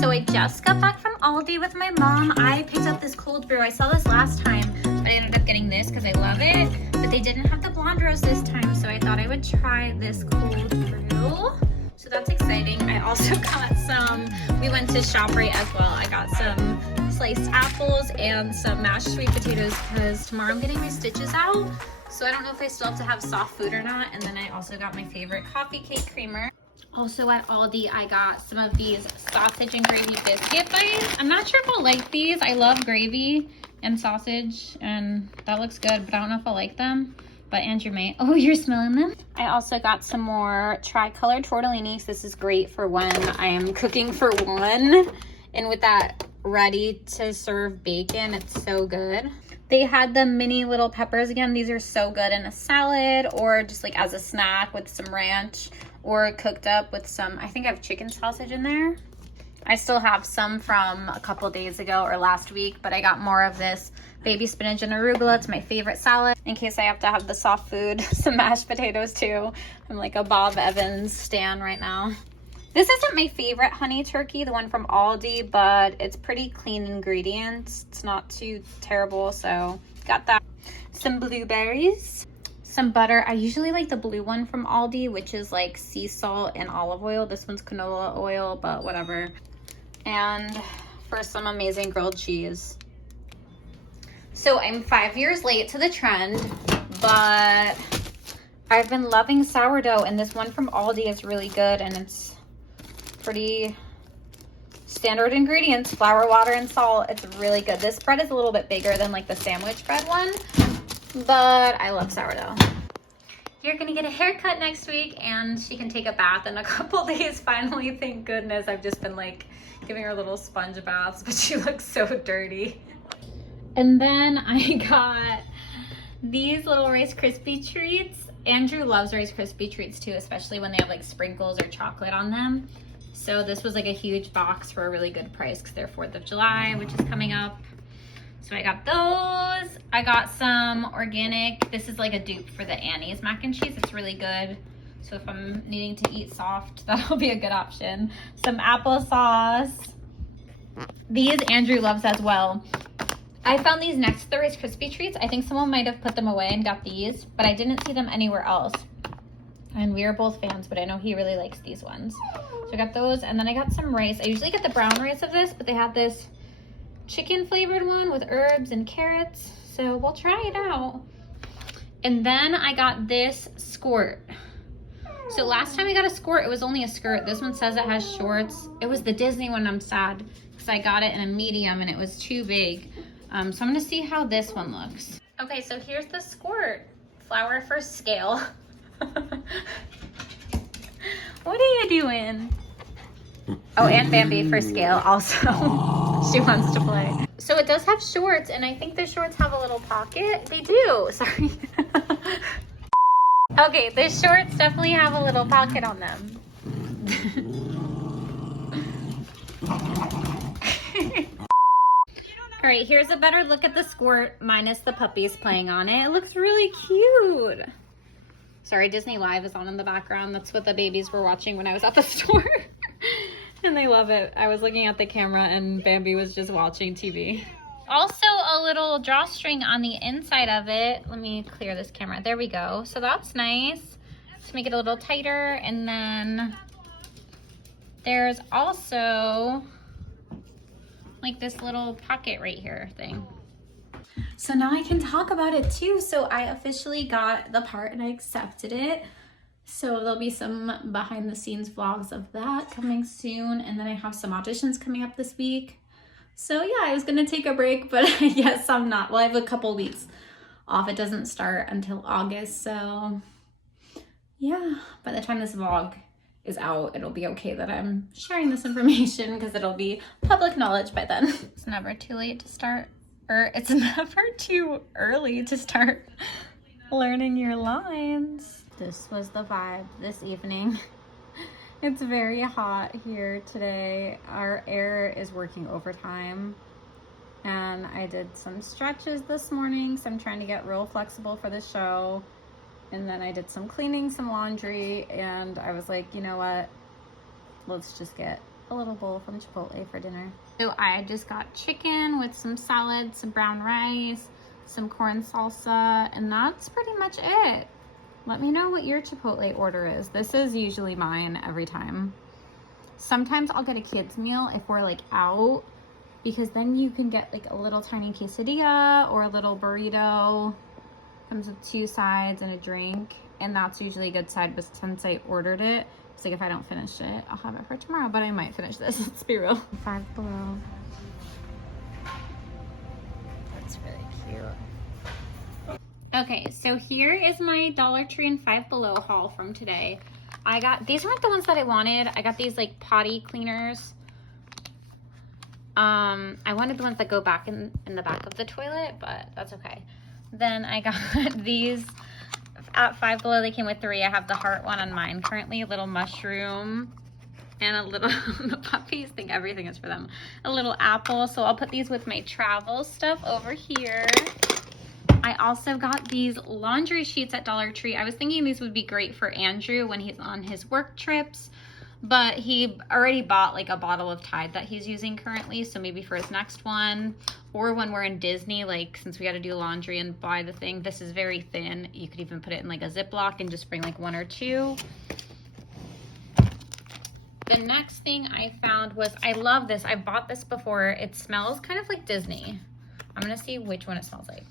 So I just got back from Aldi with my mom. I picked up this cold brew. I saw this last time, but I ended up getting this because I love it. But they didn't have the blonde roast this time, so I thought I would try this cold brew. So that's exciting. I also got some, we went to ShopRite as well. I got some sliced apples and some mashed sweet potatoes because tomorrow I'm getting my stitches out. So I don't know if I still have to have soft food or not. And then I also got my favorite coffee cake creamer. Also at Aldi, I got some of these sausage and gravy biscuit bites. I'm not sure if I'll like these. I love gravy and sausage, and that looks good, but I don't know if I'll like them. But Andrew may. Oh, you're smelling them? I also got some more tri-colored tortellinis. This is great for when I am cooking for one. And with that ready to serve bacon, it's so good. They had the mini little peppers again. These are so good in a salad or just like as a snack with some ranch, or cooked up with some, I think I have chicken sausage in there. I still have some from a couple days ago or last week, but I got more of this baby spinach and arugula. It's my favorite salad in case I have to have the soft food. Some mashed potatoes too. I'm like a Bob Evans stan right now. This isn't my favorite honey turkey, the one from Aldi, but it's pretty clean ingredients. It's not too terrible, so got that. Some blueberries. Some butter. I usually like the blue one from Aldi, which is like sea salt and olive oil. This one's canola oil, but whatever. And for some amazing grilled cheese. So I'm 5 years late to the trend, but I've been loving sourdough, and this one from Aldi is really good, and it's pretty standard ingredients, flour, water, and salt. It's really good. This bread is a little bit bigger than like the sandwich bread one, but I love sourdough. You're gonna get a haircut next week, and she can take a bath in a couple days finally. Thank goodness. I've just been like giving her little sponge baths, but she looks so dirty. And then I got these little Rice Krispie treats. Andrew loves Rice Krispie treats too, especially when they have like sprinkles or chocolate on them. So this was like a huge box for a really good price because they're 4th of July, which is coming up. So I got those. I got some organic, this is like a dupe for the Annie's mac and cheese. It's really good. So if I'm needing to eat soft, that'll be a good option. Some applesauce. These Andrew loves as well. I found these next to the Rice Krispie treats. I think someone might have put them away and got these, but I didn't see them anywhere else. And we are both fans, but I know he really likes these ones. So I got those, and then I got some rice. I usually get the brown rice of this, but they had this chicken flavored one with herbs and carrots. So we'll try it out. And then I got this skirt. So last time I got a skirt, it was only a skirt. This one says it has shorts. It was the Disney one. I'm sad because I got it in a medium and it was too big. So I'm gonna see how this one looks. Okay, so here's the skirt. Flour for scale. What are you doing? Oh, and Bambi for scale also. She wants to play. So it does have shorts, and I think the shorts have a little pocket. They do, sorry. Okay, the shorts definitely have a little pocket on them. All right, here's a better look at the skirt minus the puppies playing on it. It looks really cute. Sorry, Disney Live is on in the background. That's what the babies were watching when I was at the store. And they love it. I was looking at the camera and Bambi was just watching TV. Also a little drawstring on the inside of it. Let me clear this camera. There we go. So that's nice to make it a little tighter. And then there's also like this little pocket right here thing. So now I can talk about it too. So I officially got the part and I accepted it. So there'll be some behind the scenes vlogs of that coming soon. And then I have some auditions coming up this week. So yeah, I was gonna take a break, but I guess I'm not. Well, I have a couple weeks off. It doesn't start until August. So yeah, by the time this vlog is out, it'll be okay that I'm sharing this information because it'll be public knowledge by then. It's never too late to start, or it's never too early to start learning your lines. This was the vibe this evening. It's very hot here today. Our air is working overtime. And I did some stretches this morning, so I'm trying to get real flexible for the show. And then I did some cleaning, some laundry, and I was like, you know what? Let's just get a little bowl from Chipotle for dinner. So I just got chicken with some salad, some brown rice, some corn salsa, and that's pretty much it. Let me know what your Chipotle order is. This is usually mine every time. Sometimes I'll get a kid's meal if we're like out, because then you can get like a little tiny quesadilla or a little burrito. Comes with 2 sides and a drink, and that's usually a good side, but since I ordered it, it's like if I don't finish it, I'll have it for tomorrow, but I might finish this. Let's be real. Five Below. That's really cute. Okay, so here is my Dollar Tree and Five Below haul from today. I got, these weren't the ones that I wanted. I got these like potty cleaners. I wanted the ones that go back in the back of the toilet, but that's okay. Then I got these at Five Below. They came with 3. I have the heart one on mine currently, a little mushroom, and a little, the puppies think everything is for them, a little apple. So I'll put these with my travel stuff over here. I also got these laundry sheets at Dollar Tree. I was thinking these would be great for Andrew when he's on his work trips, but he already bought like a bottle of Tide that he's using currently, so maybe for his next one, or when we're in Disney, like since we got to do laundry and buy the thing. This is very thin. You could even put it in like a Ziploc and just bring like 1 or 2. The next thing I found was, I love this. I bought this before. It smells kind of like Disney. I'm gonna see which one it smells like.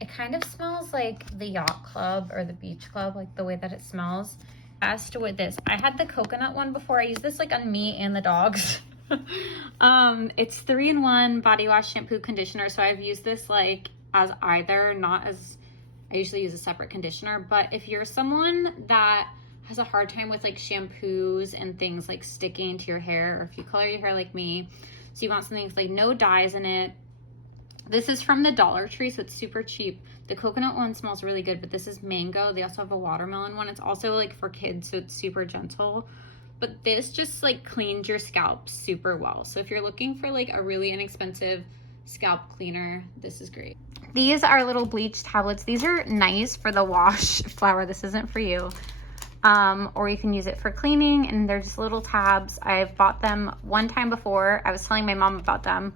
It kind of smells like the yacht club or the beach club, like the way that it smells. Best with this, I had the coconut one before. I use this like on me and the dogs. It's 3-in-1 body wash, shampoo, conditioner. So I've used this like as either, not as, I usually use a separate conditioner. But if you're someone that has a hard time with like shampoos and things like sticking to your hair, or if you color your hair like me, so you want something with like no dyes in it. This is from the Dollar Tree, so it's super cheap. The coconut one smells really good, but this is mango. They also have a watermelon one. It's also like for kids, so it's super gentle. But this just like cleans your scalp super well. So if you're looking for like a really inexpensive scalp cleaner, this is great. These are little bleach tablets. These are nice for the wash flour. This isn't for you. Or you can use it for cleaning, and they're just little tabs. I've bought them one time before. I was telling my mom about them,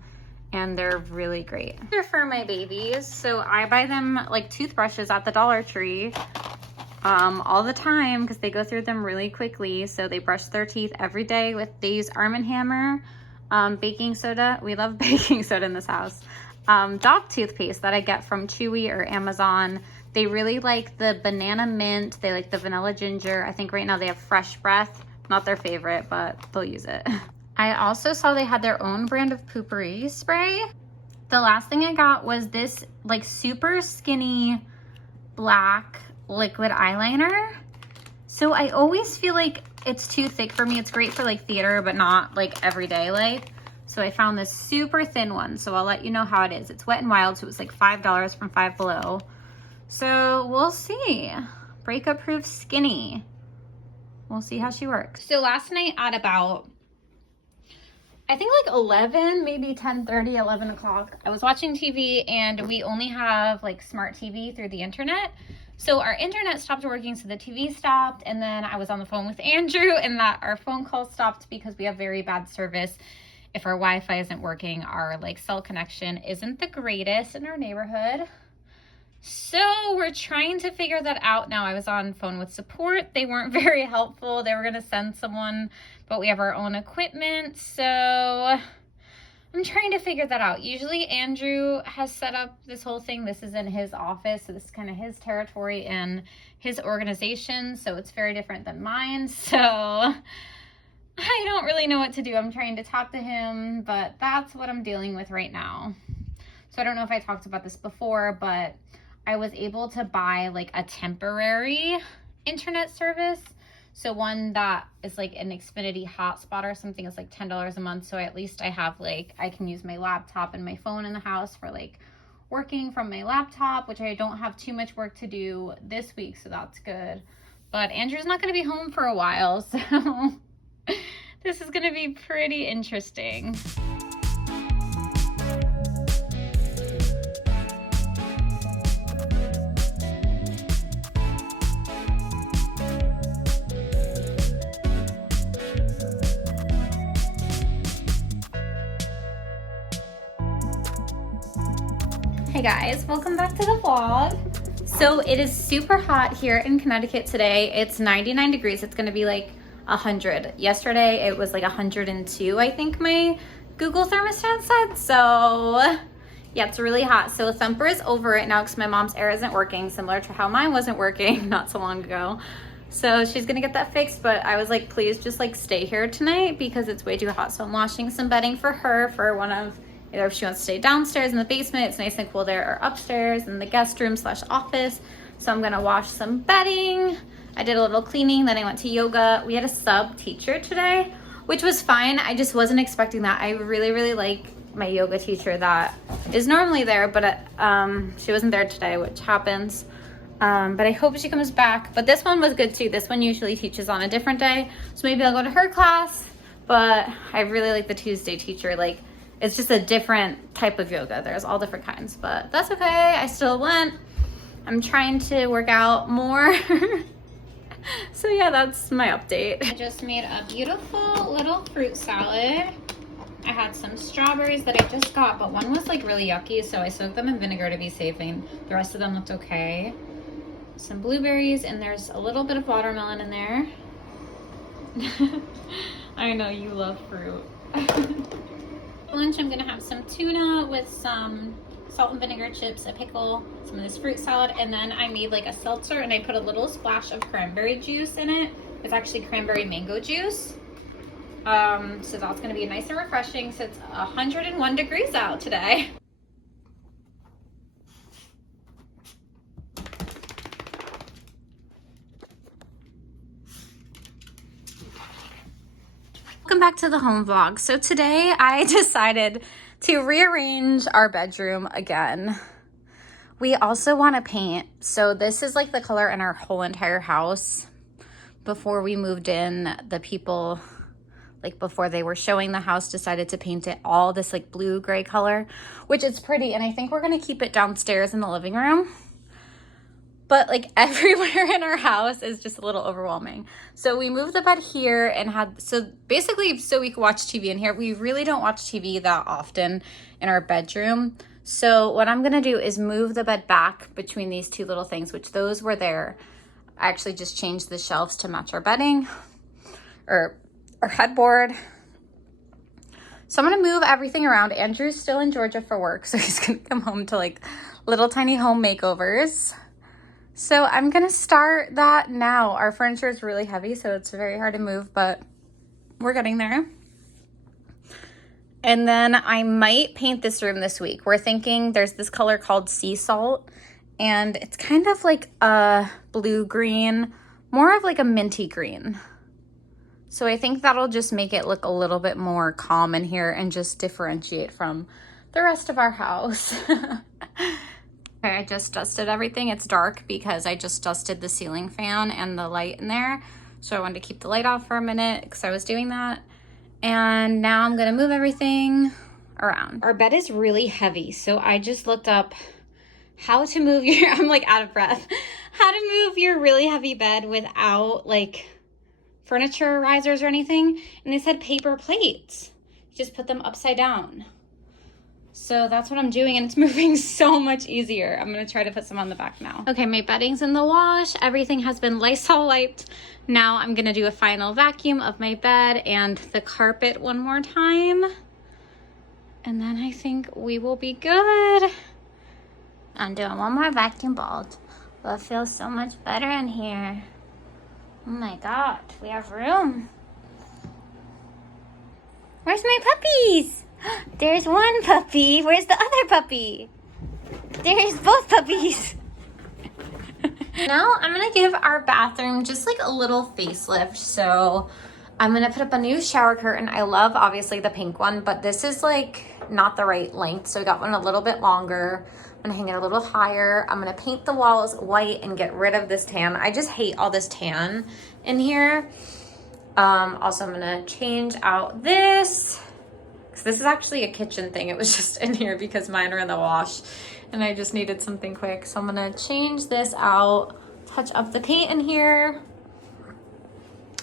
and they're really great. They're for my babies, so I buy them like toothbrushes at the Dollar Tree all the time because they go through them really quickly. So they brush their teeth every day with these Arm & Hammer baking soda. We love baking soda in this house. Dog toothpaste that I get from Chewy or Amazon. They really like the banana mint. They like the vanilla ginger. I think right now they have Fresh Breath. Not their favorite, but they'll use it. I also saw they had their own brand of poopery spray. The last thing I got was this like super skinny black liquid eyeliner. So I always feel like it's too thick for me. It's great for like theater, but not like everyday life. So I found this super thin one. So I'll let you know how it is. It's Wet n Wild, so it was like $5 from Five Below. So we'll see. Breakup proof skinny. We'll see how she works. So last night at about, I think like 11, maybe 10:30, 11 o'clock, I was watching TV, and we only have like smart TV through the internet. So our internet stopped working, so the TV stopped, and then I was on the phone with Andrew, and that our phone call stopped because we have very bad service. If our Wi-Fi isn't working, our like cell connection isn't the greatest in our neighborhood. So we're trying to figure that out now. I was on phone with support. They weren't very helpful. They were going to send someone, but we have our own equipment. So I'm trying to figure that out. Usually Andrew has set up this whole thing. This is in his office. So this is kind of his territory and his organization. So it's very different than mine. So I don't really know what to do. I'm trying to talk to him, but that's what I'm dealing with right now. So I don't know if I talked about this before, but I was able to buy like a temporary internet service. So one that is like an Xfinity hotspot or something is like $10 a month. So at least I have like, I can use my laptop and my phone in the house for like working from my laptop, which I don't have too much work to do this week. So that's good. But Andrew's not going to be home for a while. So this is going to be pretty interesting. Hey guys, welcome back to the vlog. So it is super hot here in Connecticut today. It's 99 degrees. It's gonna be like 100. Yesterday it was like 102, I think my Google thermostat said. So yeah, it's really hot. So Thumper is over it now because my mom's air isn't working, similar to how mine wasn't working not so long ago. So she's gonna get that fixed, but I was like, please just like stay here tonight because it's way too hot. So I'm washing some bedding for her for one of, either if she wants to stay downstairs in the basement, it's nice and cool there, or upstairs in the guest room / office. So I'm gonna wash some bedding. I did a little cleaning, then I went to yoga. We had a sub teacher today, which was fine. I just wasn't expecting that. I really like my yoga teacher that is normally there, but she wasn't there today, which happens. But I hope she comes back. But this one was good too. This one usually teaches on a different day, so maybe I'll go to her class. But I really like the Tuesday teacher. Like, it's just a different type of yoga. There's all different kinds, but that's okay. I still went. I'm trying to work out more. So yeah, that's my update. I just made a beautiful little fruit salad. I had some strawberries that I just got, but one was like really yucky, so I soaked them in vinegar to be safe, and the rest of them looked okay. Some blueberries, and there's a little bit of watermelon in there. I know you love fruit. For lunch, I'm gonna have some tuna with some salt and vinegar chips, a pickle, some of this fruit salad, and then I made like a seltzer and I put a little splash of cranberry juice in it. It's actually cranberry mango juice. So that's gonna be nice and refreshing. So it's 101 degrees out today. Welcome back to the home vlog. So today I decided to rearrange our bedroom again. We also want to paint. So this is like the color in our whole entire house. Before we moved in, the people, like before they were showing the house, decided to paint it all this like blue gray color, which is pretty. And I think we're going to keep it downstairs in the living room. But like everywhere in our house is just a little overwhelming. So we moved the bed here and had, so basically so we could watch TV in here. We really don't watch TV that often in our bedroom. So what I'm gonna do is move the bed back between these two little things, which those were there. I actually just changed the shelves to match our bedding or our headboard. So I'm gonna move everything around. Andrew's still in Georgia for work, so he's gonna come home to like little tiny home makeovers. So I'm gonna start that now. Our furniture is really heavy, so it's very hard to move, but we're getting there. And then I might paint this room this week. We're thinking there's this color called sea salt, and it's kind of like a blue-green, more of like a minty green. So I think that'll just make it look a little bit more calm in here and just differentiate from the rest of our house. Okay, I just dusted everything. It's dark because I just dusted the ceiling fan and the light in there. So I wanted to keep the light off for a minute because I was doing that. And now I'm gonna move everything around. Our bed is really heavy, so I just looked up how to move your, I'm like out of breath, how to move your really heavy bed without like furniture risers or anything. And they said paper plates. Just put them upside down. So that's what I'm doing, and it's moving so much easier. I'm gonna try to put some on the back now. Okay, my bedding's in the wash. Everything has been Lysol wiped. Now I'm gonna do a final vacuum of my bed and the carpet one more time. And then I think we will be good. I'm doing one more vacuum bolt. But it feels so much better in here. Oh my God, we have room. Where's my puppies? There's one puppy. Where's the other puppy? There's both puppies. Now I'm gonna give our bathroom just like a little facelift. So I'm gonna put up a new shower curtain. I love obviously the pink one, but this is like not the right length. So I got one a little bit longer. I'm gonna hang it a little higher. I'm gonna paint the walls white and get rid of this tan. I just hate all this tan in here. Also I'm gonna change out this. This is actually a kitchen thing. It was just in here because mine are in the wash and I just needed something quick. So I'm gonna change this out, touch up the paint in here,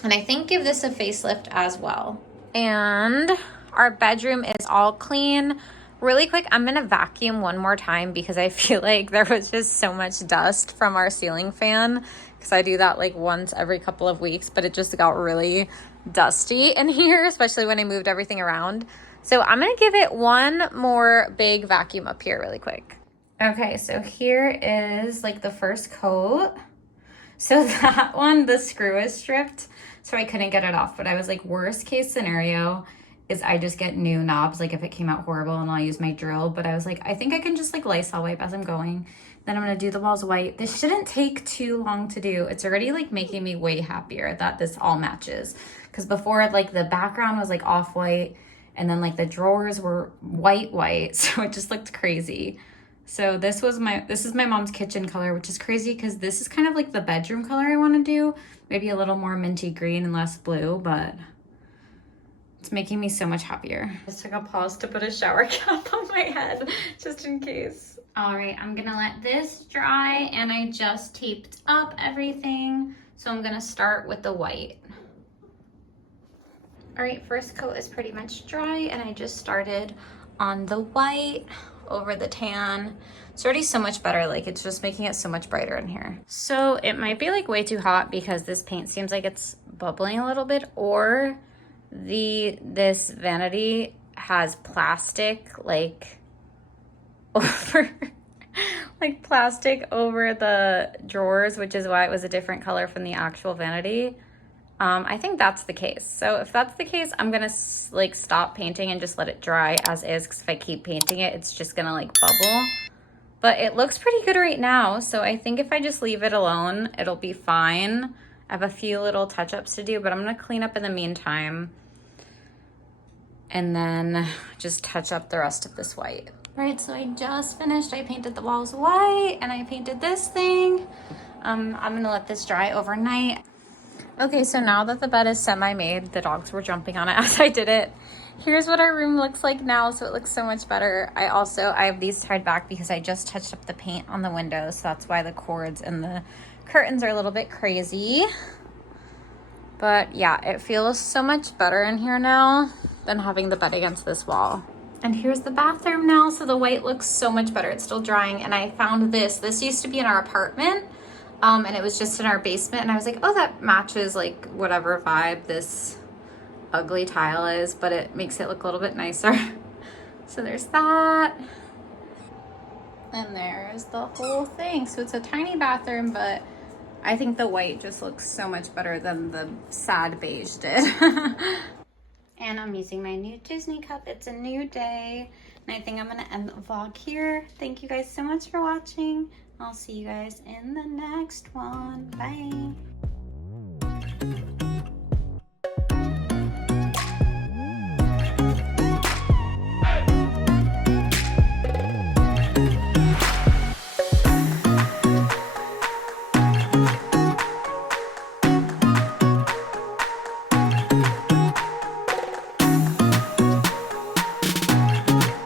and I think give this a facelift as well. And our bedroom is all clean. Really quick, I'm gonna vacuum one more time because I feel like there was just so much dust from our ceiling fan, because I do that like once every couple of weeks, but it just got really dusty in here, especially when I moved everything around. So I'm gonna give it one more big vacuum up here really quick. Okay, so here is like the first coat. So that one, the screw is stripped, so I couldn't get it off, but I was like, worst case scenario is I just get new knobs, like if it came out horrible, and I'll use my drill. But I was like, I think I can just like Lysol wipe as I'm going. Then I'm gonna do the walls white. This shouldn't take too long to do. It's already like making me way happier that this all matches. Because before, like the background was like off-white, and then like the drawers were white, so it just looked crazy. So this is my mom's kitchen color, which is crazy because this is kind of like the bedroom color I want to do. Maybe a little more minty green and less blue, but it's making me so much happier. I just took a pause to put a shower cap on my head, just in case. All right, I'm gonna let this dry, and I just taped up everything. So I'm gonna start with the white. All right, first coat is pretty much dry, and I just started on the white over the tan. It's already so much better, like it's just making it so much brighter in here. So it might be like way too hot because this paint seems like it's bubbling a little bit, or this vanity has plastic like over like plastic over the drawers, which is why it was a different color from the actual vanity. I think that's the case. So if that's the case, I'm gonna like stop painting and just let it dry as is, because if I keep painting it, it's just gonna like bubble. But it looks pretty good right now, so I think if I just leave it alone, it'll be fine. I have a few little touch-ups to do, but I'm gonna clean up in the meantime and then just touch up the rest of this white. All right, so I just finished. I painted the walls white and I painted this thing. I'm gonna let this dry overnight. Okay, so now that the bed is semi-made, the dogs were jumping on it as I did it. Here's what our room looks like now, so it looks so much better. I have these tied back because I just touched up the paint on the windows, so that's why the cords and the curtains are a little bit crazy. But yeah, it feels so much better in here now than having the bed against this wall. And here's the bathroom now, so the white looks so much better. It's still drying, and I found this. This used to be in our apartment, and it was just in our basement, and I was like, oh, that matches like whatever vibe this ugly tile is, but it makes it look a little bit nicer. So there's that. And there's the whole thing. So it's a tiny bathroom, but I think the white just looks so much better than the sad beige did. And I'm using my new Disney cup. It's a new day. And I think I'm gonna end the vlog here. Thank you guys so much for watching. I'll see you guys in the next one. Bye.